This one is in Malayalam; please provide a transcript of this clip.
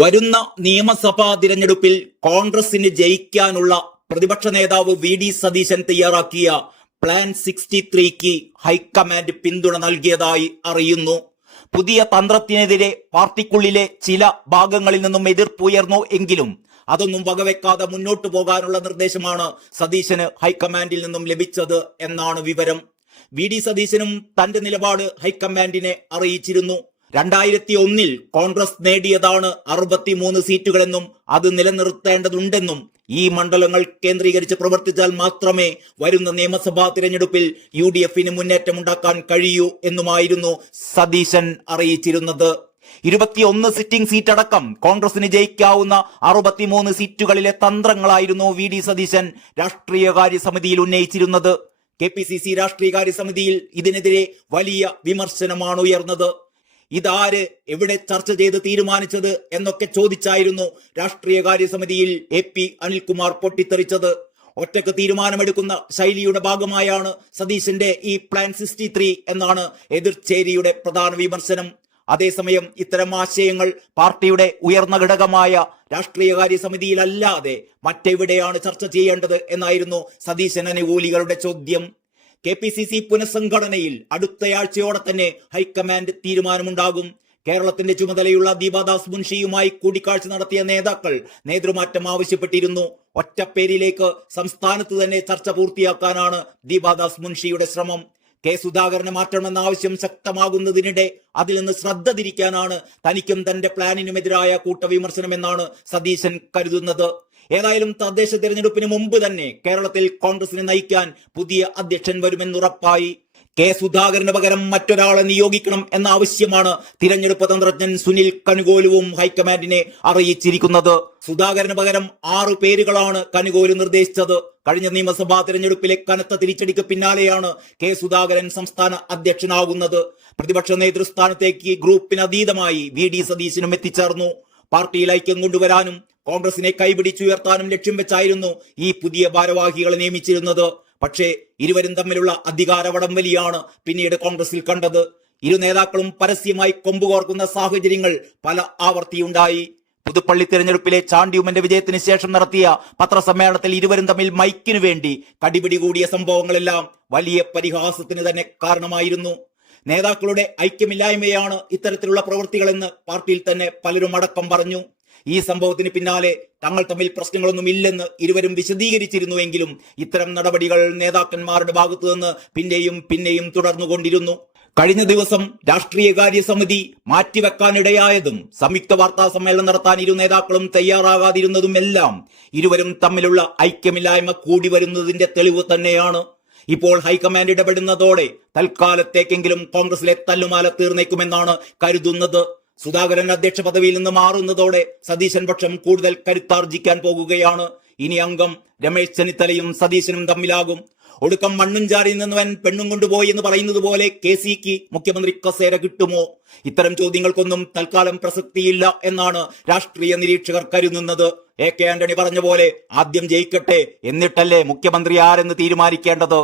വരുന്ന നിയമസഭാ തിരഞ്ഞെടുപ്പിൽ കോൺഗ്രസിന് ജയിക്കാനുള്ള പ്രതിപക്ഷ നേതാവ് വി.ഡി. സതീശൻ തയ്യാറാക്കിയ പ്ലാൻ 63ക്ക് ഹൈക്കമാൻഡ് പിന്തുണ നൽകിയതായി അറിയുന്നു. പുതിയ തന്ത്രത്തിനെതിരെ പാർട്ടിക്കുള്ളിലെ ചില ഭാഗങ്ങളിൽ നിന്നും എതിർപ്പുയർന്നു എങ്കിലും അതൊന്നും വകവെക്കാതെ മുന്നോട്ടു പോകാനുള്ള നിർദ്ദേശമാണ് സതീശന് ഹൈക്കമാൻഡിൽ നിന്നും ലഭിച്ചത് എന്നാണ് വിവരം. വി.ഡി. സതീശനും തന്റെ നിലപാട് ഹൈക്കമാൻഡിനെ അറിയിച്ചിരുന്നു. 2001 കോൺഗ്രസ് നേടിയതാണ് 63 സീറ്റുകളെന്നും അത് നിലനിർത്തേണ്ടതുണ്ടെന്നും ഈ മണ്ഡലങ്ങൾ കേന്ദ്രീകരിച്ച് പ്രവർത്തിച്ചാൽ മാത്രമേ വരുന്ന നിയമസഭാ തിരഞ്ഞെടുപ്പിൽ UDFന് മുന്നേറ്റമുണ്ടാക്കാൻ കഴിയൂ എന്നുമായിരുന്നു സതീശൻ അറിയിച്ചിരുന്നത്. 21 സിറ്റിംഗ് സീറ്റ് അടക്കം കോൺഗ്രസിന് ജയിക്കാവുന്ന 63 സീറ്റുകളിലെ തന്ത്രങ്ങളായിരുന്നു വി.ഡി. സതീശൻ രാഷ്ട്രീയകാര്യ സമിതിയിൽ ഉന്നയിച്ചിരുന്നത്. KPCC രാഷ്ട്രീയകാര്യ സമിതിയിൽ ഇതിനെതിരെ വലിയ വിമർശനമാണ് ഉയർന്നത്. ഇതാര് എവിടെ ചർച്ച ചെയ്ത് തീരുമാനിച്ചത് എന്നൊക്കെ ചോദിച്ചായിരുന്നു രാഷ്ട്രീയകാര്യ സമിതിയിൽ AP അനിൽകുമാർ പൊട്ടിത്തെറിച്ചത്. ഒറ്റക്ക് തീരുമാനമെടുക്കുന്ന ശൈലിയുടെ ഭാഗമായാണ് സതീശന്റെ ഈ പ്ലാൻ 63 എന്നാണ് എതിർചേരിയുടെ പ്രധാന വിമർശനം. അതേസമയം ഇത്തരം ആശയങ്ങൾ പാർട്ടിയുടെ ഉയർന്ന ഘടകമായ രാഷ്ട്രീയകാര്യ സമിതിയിലല്ലാതെ മറ്റെവിടെയാണ് ചർച്ച ചെയ്യേണ്ടത് എന്നായിരുന്നു സതീശൻ അനുകൂലികളുടെ ചോദ്യം. KPCC പുനഃസംഘടനയിൽ അടുത്തയാഴ്ചയോടെ തന്നെ ഹൈക്കമാൻഡ് തീരുമാനമുണ്ടാകും. കേരളത്തിന്റെ ചുമതലയുള്ള ദീപാദാസ് മുൻഷിയുമായി കൂടിക്കാഴ്ച നടത്തിയ നേതാക്കൾ നേതൃമാറ്റം ആവശ്യപ്പെട്ടിരുന്നു. ഒറ്റപ്പേരിലേക്ക് സംസ്ഥാനത്ത് തന്നെ ചർച്ച പൂർത്തിയാക്കാനാണ് ദീപാദാസ് മുൻഷിയുടെ ശ്രമം. കെ സുധാകരനെ മാറ്റണമെന്ന ആവശ്യം ശക്തമാകുന്നതിനിടെ അതിൽ നിന്ന് ശ്രദ്ധ തിരിക്കാനാണ് തനിക്കും തന്റെ പ്ലാനിനുമെതിരായ കൂട്ടവിമർശനമെന്നാണ് സതീശൻ കരുതുന്നത്. ഏതായാലും തദ്ദേശ തിരഞ്ഞെടുപ്പിന് മുമ്പ് തന്നെ കേരളത്തിൽ കോൺഗ്രസിനെ നയിക്കാൻ പുതിയ അധ്യക്ഷൻ വരുമെന്നുറപ്പായി. കെ സുധാകരന് പകരം മറ്റൊരാളെ നിയോഗിക്കണം എന്ന ആവശ്യമാണ് തിരഞ്ഞെടുപ്പ് തന്ത്രജ്ഞൻ സുനിൽ കനുകോലുവും ഹൈക്കമാൻഡിനെ അറിയിച്ചിരിക്കുന്നത്. സുധാകരന് പകരം 6 പേരുകളാണ് കനുകോലു നിർദ്ദേശിച്ചത്. കഴിഞ്ഞ നിയമസഭാ തിരഞ്ഞെടുപ്പിലെ കനത്ത തിരിച്ചടിക്ക് പിന്നാലെയാണ് കെ സുധാകരൻ സംസ്ഥാന അധ്യക്ഷനാകുന്നത്. പ്രതിപക്ഷ നേതൃസ്ഥാനത്തേക്ക് ഗ്രൂപ്പിനതീതമായി വി.ഡി. സതീശനും എത്തിച്ചേർന്നു. പാർട്ടിയിൽ ഐക്യം കൊണ്ടുവരാനും കോൺഗ്രസിനെ കൈപിടിച്ചുയർത്താനും ലക്ഷ്യം വെച്ചായിരുന്നു ഈ പുതിയ ഭാരവാഹികളെ നിയമിച്ചിരുന്നത്. പക്ഷേ ഇരുവരും തമ്മിലുള്ള അധികാര വടംവലിയാണ് പിന്നീട് കോൺഗ്രസിൽ കണ്ടത്. ഇരു നേതാക്കളും പരസ്യമായി കൊമ്പുകോർക്കുന്ന സാഹചര്യങ്ങൾ പല ആവർത്തിയുണ്ടായി. പുതുപ്പള്ളി തിരഞ്ഞെടുപ്പിലെ ചാണ്ടിയുമ്മന്റെ വിജയത്തിന് ശേഷം നടത്തിയ പത്രസമ്മേളനത്തിൽ ഇരുവരും തമ്മിൽ മൈക്കിനു വേണ്ടി കടിപിടി കൂടിയ സംഭവങ്ങളെല്ലാം വലിയ പരിഹാസത്തിന് തന്നെ കാരണമായിരുന്നു. നേതാക്കളുടെ ഐക്യമില്ലായ്മയാണ് ഇത്തരത്തിലുള്ള പ്രവൃത്തികളെന്ന് പാർട്ടിയിൽ തന്നെ പലരും അടക്കം പറഞ്ഞു. ഈ സംഭവത്തിന് പിന്നാലെ തങ്ങൾ തമ്മിൽ പ്രശ്നങ്ങളൊന്നും ഇല്ലെന്ന് ഇരുവരും വിശദീകരിച്ചിരുന്നുവെങ്കിലും ഇത്തരം നടപടികൾ നേതാക്കന്മാരുടെ ഭാഗത്തു നിന്ന് പിന്നെയും തുടർന്നുകൊണ്ടിരുന്നു. കഴിഞ്ഞ ദിവസം രാഷ്ട്രീയകാര്യ സമിതി മാറ്റിവെക്കാനിടയായതും സംയുക്ത വാർത്താ സമ്മേളനം നടത്താൻ ഇരു നേതാക്കളും തയ്യാറാകാതിരുന്നതും എല്ലാം ഇരുവരും തമ്മിലുള്ള ഐക്യമില്ലായ്മ കൂടി വരുന്നതിന്റെ തെളിവ് തന്നെയാണ്. ഇപ്പോൾ ഹൈക്കമാൻഡ് ഇടപെടുന്നതോടെ തൽക്കാലത്തേക്കെങ്കിലും കോൺഗ്രസിലെ തല്ലുമാല തീർന്നേക്കുമെന്നാണ് കരുതുന്നത്. സുധാകരൻ അധ്യക്ഷ പദവിയിൽ നിന്ന് മാറുന്നതോടെ സതീശൻ പക്ഷം കൂടുതൽ കരുത്താർജിക്കാൻ പോകുകയാണ്. ഇനി അംഗം രമേശ് ചെന്നിത്തലയും സതീശനും തമ്മിലാകും. ഒടുക്കം മണ്ണും ചാരി നിന്നവൻ പെണ്ണും കൊണ്ടുപോയി എന്ന് പറയുന്നത് പോലെ KCക്ക് മുഖ്യമന്ത്രി കസേര കിട്ടുമോ? ഇത്തരം ചോദ്യങ്ങൾക്കൊന്നും തൽക്കാലം പ്രസക്തിയില്ല എന്നാണ് രാഷ്ട്രീയ നിരീക്ഷകർ കരുതുന്നത്. AK ആന്റണി പറഞ്ഞ പോലെ ആദ്യം ജയിക്കട്ടെ, എന്നിട്ടല്ലേ മുഖ്യമന്ത്രി ആരെന്ന് തീരുമാനിക്കേണ്ടത്.